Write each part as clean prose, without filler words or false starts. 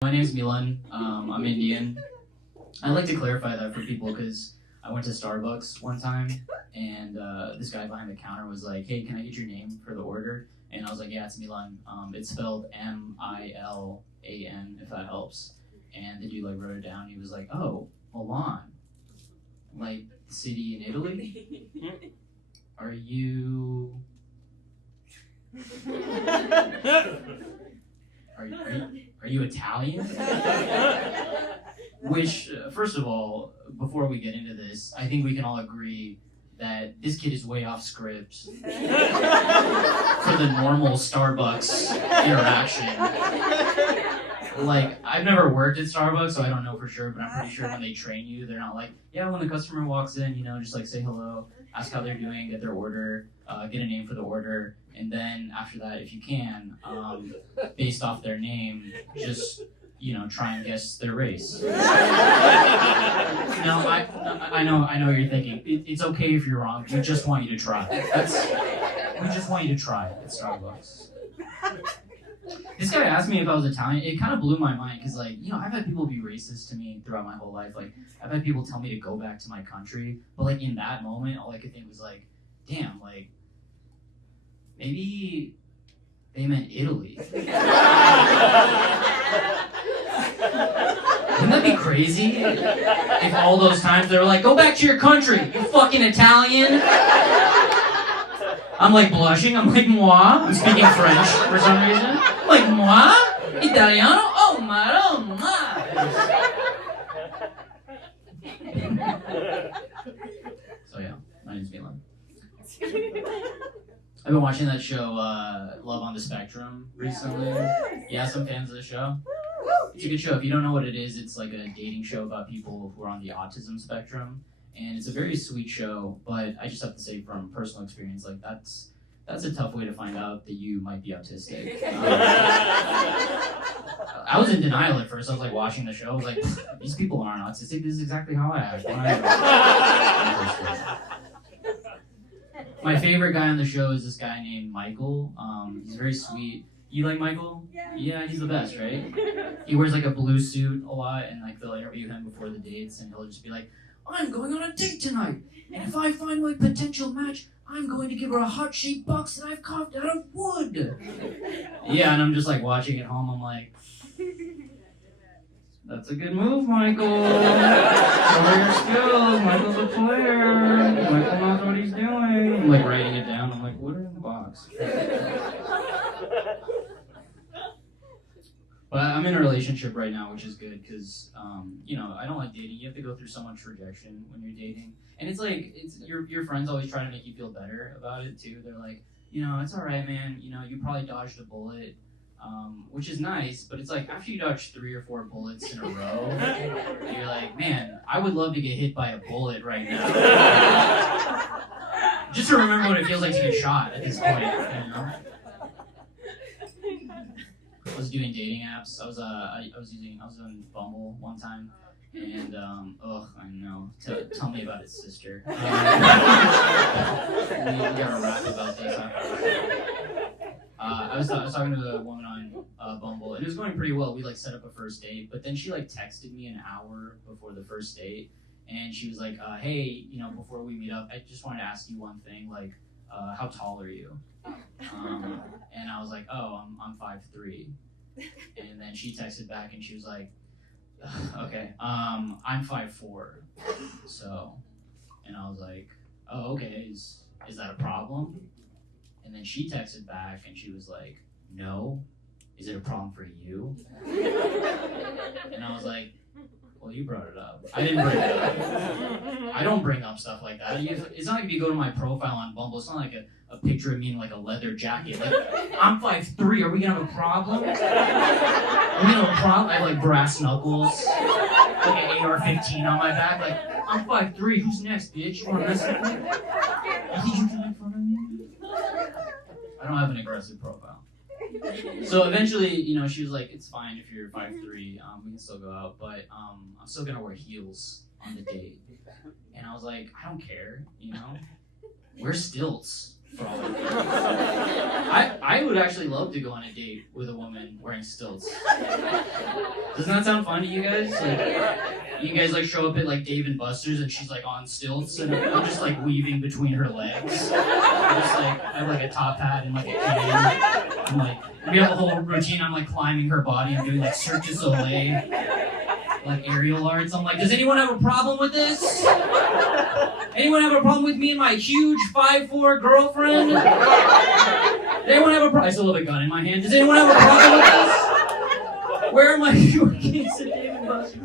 My name's Milan. I'm Indian. I'd like to clarify that for people because I went to Starbucks one time and this guy behind the counter was like, "Hey, can I get your name for the order?" And I was like, "Yeah, it's Milan. It's spelled Milan, if that helps." And the dude like wrote it down. He was like, "Oh, Milan, like the city in Italy. Are you?" Are you Italian? Which, first of all, before we get into this, I think we can all agree that this kid is way off script for the normal Starbucks interaction. Like, I've never worked at Starbucks, so I don't know for sure, but I'm pretty sure when they train you, they're not like, yeah, when the customer walks in, just like say hello, ask how they're doing, get their order, get a name for the order, and then after that, if you can, based off their name, just try and guess their race. No, I know what you're thinking. It's okay if you're wrong. We just want you to try. We just want you to try at Starbucks. This guy asked me if I was Italian. It kind of blew my mind because, I've had people be racist to me throughout my whole life. Like, I've had people tell me to go back to my country, but in that moment, all I could think was damn, maybe they meant Italy. Wouldn't that be crazy? If all those times they were like, go back to your country, you fucking Italian. I'm blushing, I'm moi. I'm speaking French for some reason. I'm moi? Italiano? Oh my. So yeah, my name's Milan. I've been watching that show, Love on the Spectrum, recently. Yeah, some fans of the show. It's a good show. If you don't know what it is, it's like a dating show about people who are on the autism spectrum. And it's a very sweet show, but I just have to say from personal experience, that's a tough way to find out that you might be autistic. I was in denial at first. I was watching the show. I was like, these people aren't autistic. This is exactly how I act when My favorite guy on the show is this guy named Michael. He's very sweet. You like Michael? Yeah, he's the best, right? He wears a blue suit a lot, and they'll interview him before the dates, and he'll just be like, I'm going on a date tonight, and if I find my potential match, I'm going to give her a heart-shaped box that I've carved out of wood. Yeah, and I'm just watching at home, I'm like, that's a good move, Michael. Show your skills. Michael's a player. Michael knows what he's doing. I'm writing it down. I'm what are in the box? But I'm in a relationship right now, which is good because, I don't like dating. You have to go through so much rejection when you're dating. And it's your friends always try to make you feel better about it too. They're like, it's all right, man. You probably dodged a bullet. Which is nice, but it's after you dodge 3 or 4 bullets in a row, you're like, man, I would love to get hit by a bullet right now. Just to remember what it feels like to get shot at this point, I was doing dating apps. I was on Bumble one time, and I know. Tell me about his sister. We gotta rap about this. I was talking to a woman on Bumble, and it was going pretty well. We set up a first date, but then she texted me an hour before the first date, and she was like, "Hey, before we meet up, I just wanted to ask you one thing. How tall are you?" And I was like, "Oh, I'm 5'3". And then she texted back, and she was like, "Okay, I'm 5'4". So, and I was like, "Oh, okay. Is that a problem?" And then she texted back and she was like, "No, is it a problem for you?" And I was like, well, you brought it up. I didn't bring it up. I don't bring up stuff like that. It's not like if you go to my profile on Bumble, it's not like a picture of me in a leather jacket. I'm 5'3", are we gonna have a problem? Are we gonna have a problem? I have brass knuckles, an AR-15 on my back. I'm 5'3", who's next, bitch? You wanna mess with me? You think you can make fun of me? I don't have an aggressive profile. So eventually, she was like, it's fine if you're 5'3", we can still go out, but I'm still gonna wear heels on the date. And I was like, I don't care, wear stilts. For all of you. I would actually love to go on a date with a woman wearing stilts. Doesn't that sound fun to you guys? Like, you guys like show up at like Dave and Buster's and she's like on stilts and I'm just like weaving between her legs. I'm just like, I have like a top hat and like a cane. I'm like, we have a whole routine. I'm like climbing her body. I'm doing like Cirque du Soleil, like aerial arts. I'm like, does anyone have a problem with this? Anyone have a problem with me and my huge 5'4" girlfriend? Does anyone have a problem? I still have a gun in my hand. Does anyone have a problem with this? Where are my shortcakes at Dave and Buster's?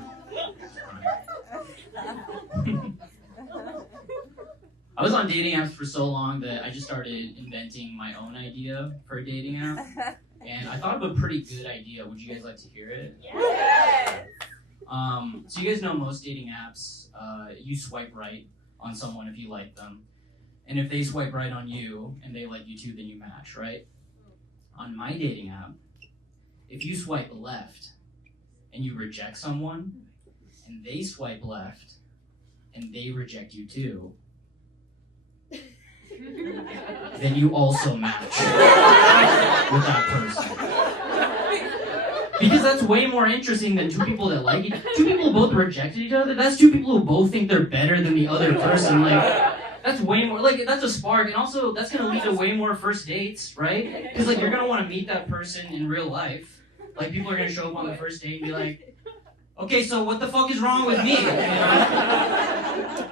I was on dating apps for so long that I just started inventing my own idea for a dating app. And I thought of a pretty good idea. Would you guys like to hear it? Yes. So you guys know most dating apps, you swipe right on someone if you like them. And if they swipe right on you and they like you too, then you match, right? On my dating app, if you swipe left and you reject someone, and they swipe left and they reject you too, then you also match with that person. Because that's way more interesting than two people that like each other. Two people who both rejected each other, that's two people who both think they're better than the other person. Like, that's way more, like, that's a spark. And also, that's going to lead to way more first dates, right? Because, like, you're going to want to meet that person in real life. Like, people are going to show up on the first date and be like, okay, so what the fuck is wrong with me? You know?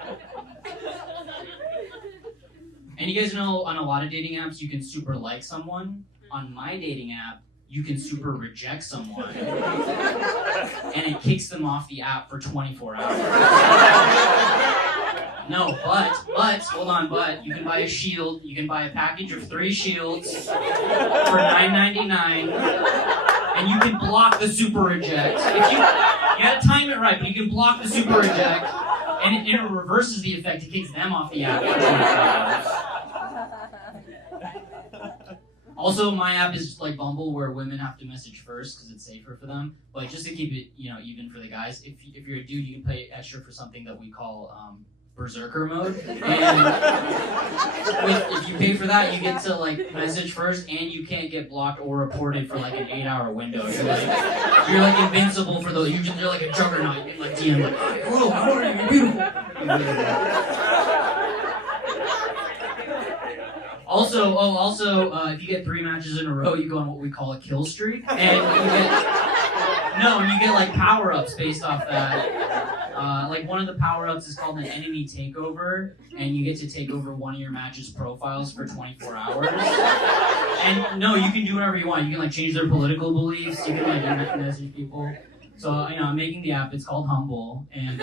And you guys know on a lot of dating apps, you can super like someone. On my dating app, you can super reject someone. And it kicks them off the app for 24 hours. No, but you can buy a shield. You can buy a package of 3 shields for $9.99. And you can block the super reject. If you gotta time it right, but you can block the super reject. And it reverses the effect. It kicks them off the app for 24 hours. Also, my app is like Bumble, where women have to message first because it's safer for them. But just to keep it, even for the guys, if you're a dude, you can pay extra for something that we call berserker mode. And if you pay for that, you get to like message first, and you can't get blocked or reported for like an 8-hour window. You're like invincible for those. You're like a juggernaut. You can like DM like, hello, how are you? You're beautiful. Also, if you get 3 matches in a row, you go on what we call a kill streak, and you get like power-ups based off that. Like one of the power-ups is called an enemy takeover, and you get to take over one of your match's profiles for 24 hours. And no, you can do whatever you want. You can like change their political beliefs. You can like message people. So I'm making the app. It's called Humble, and.